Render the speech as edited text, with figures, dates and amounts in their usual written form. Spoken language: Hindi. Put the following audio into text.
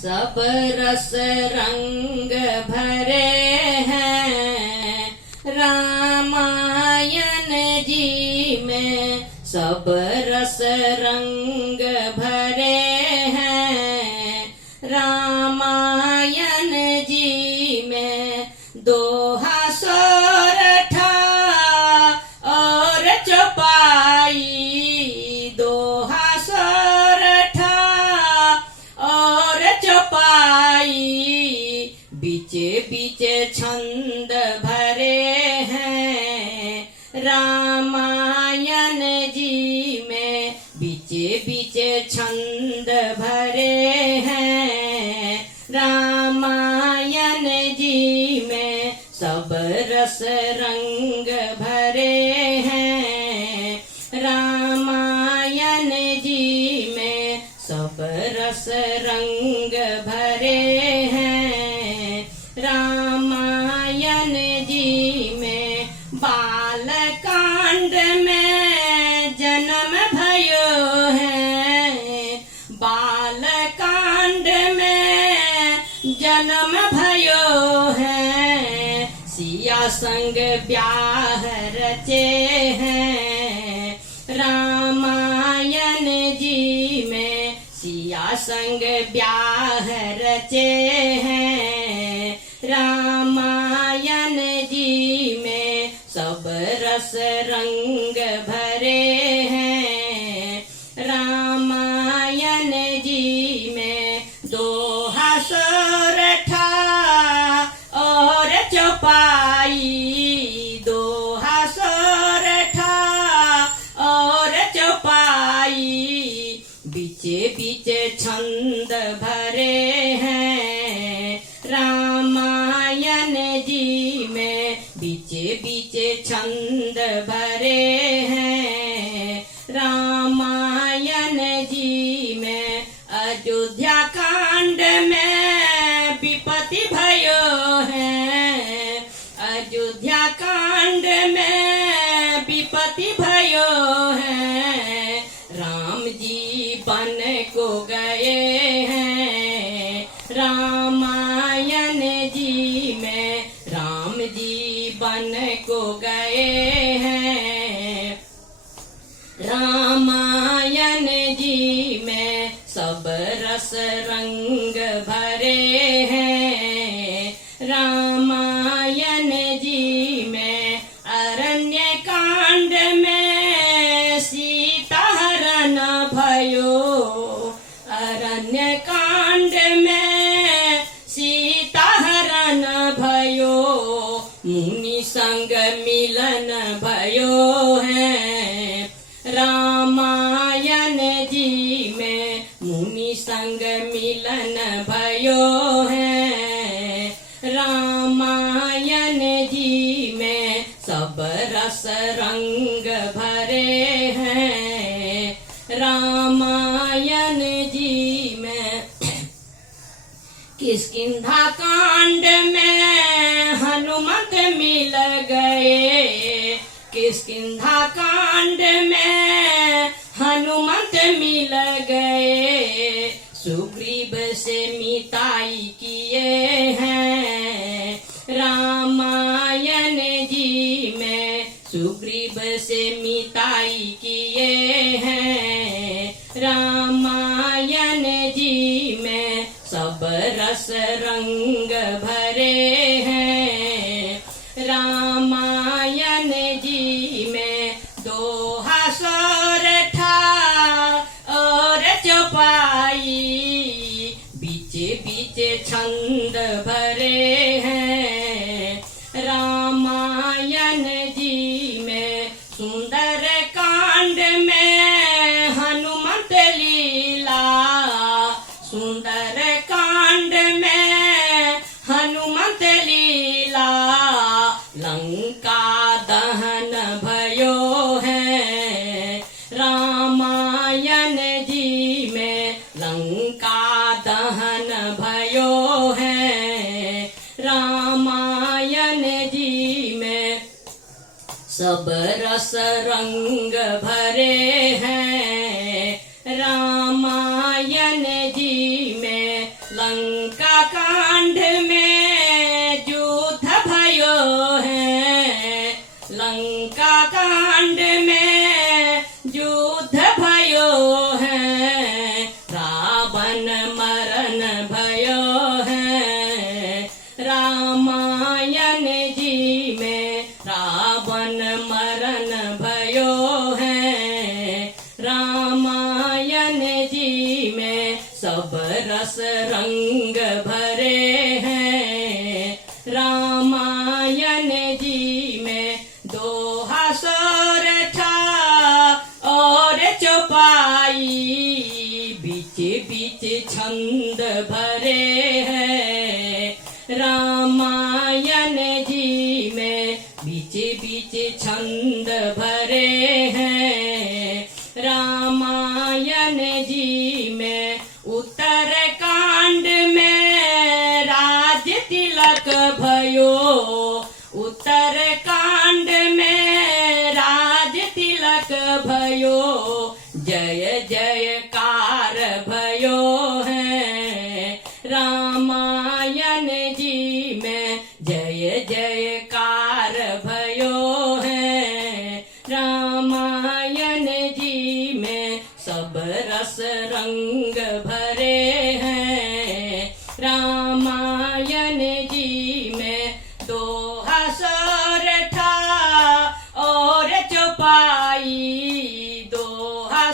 सब रस रंग भरे हैं रामायण जी में। सब रस रंग भरे हैं रामायण जी में। दोहा सोरठा और चौपाई, दोहा सोरठा और चौपाई। बीचे बीचे छंद भरे हैं रामायण जी में। बीचे बीचे छंद भरे हैं रामायण जी में। सब रस रंग भरे हैं रामायण जी में। सब रस रंग भरे हैं रामायण जी में। बालकांड में जन्म भयो है, बालकांड में जन्म भयो है। सिया संग ब्याह रचे हैं रामायण जी में। सिया संग ब्याह रचे हैं रामायण जी में। सब रस रंग भरे हैं रामायण जी में। दोहा सोरठा और चौपाई, दोहा सोरठा और चौपाई। बीचे बीचे छंद भरे हैं रामायण जी में। बीचे बीचे छंद भरे हैं रामायण जी में। अयोध्या कांड में विपत्ति भयो है, अयोध्या कांड में विपत्ति भयो है। राम जी बन को गए हैं रामायण जी में। राम जी बन को गए हैं रामायण जी में। सब रस रंग भरे हैं रामायण जी में। अरण्य कांड में सीता हरण भयो, अरण्य कांड में सीता हरण भयो। मुनि संग मिलन भयो है रामायण जी में। मुनि संग मिलन भयो है रामायण जी में। सब रस रंग भरे हैं रामायण जी में। किष्किंधा कांड में हनुमत मिल गए, किष्किंधा कांड में हनुमत मिल गए। सुग्रीव से मिताई किए हैं रामायण जी में। सुग्रीव से मिताई किए हैं रामायण जी में। सब रस रंग भरे हैं रामायण जी में। दोहा सोरठा और चौपाई। बीचे बीचे छंद भरे हैं रामायण जी में। सुंदर कांड में हनुमत लीला, सुंदर कांड में हनुमत लीला। लंका दहन भयो है रामायण जी में। लंका दहन भयो है रामायण जी में। सब रस रंग भरे हैं रामायण जी में। लंका कांड में युद्ध भयो है, लंका कांड में युद्ध भयो है, रावण मरण भयो है, रामायण जी में रावण मरण भयो है, रामायण जी में सब रस रंग भरे हैं, रामायण जी में दोहा सोरठा और चौपाई, बीच बीच छंद भरे हैं, रामायण जी में बीच बीच छंद भरे हैं, रामायण जी में उत्तर कांड में राज तिलक भयो, उत्तर कांड में राज तिलक भयो, जय जयकार भयो है, रामायण जी में जय जयकार भयो है, रामायण जी में सब रस रंग भरे हैं, रामायण जी में दोहा सोरठा और चौपाई, दोहा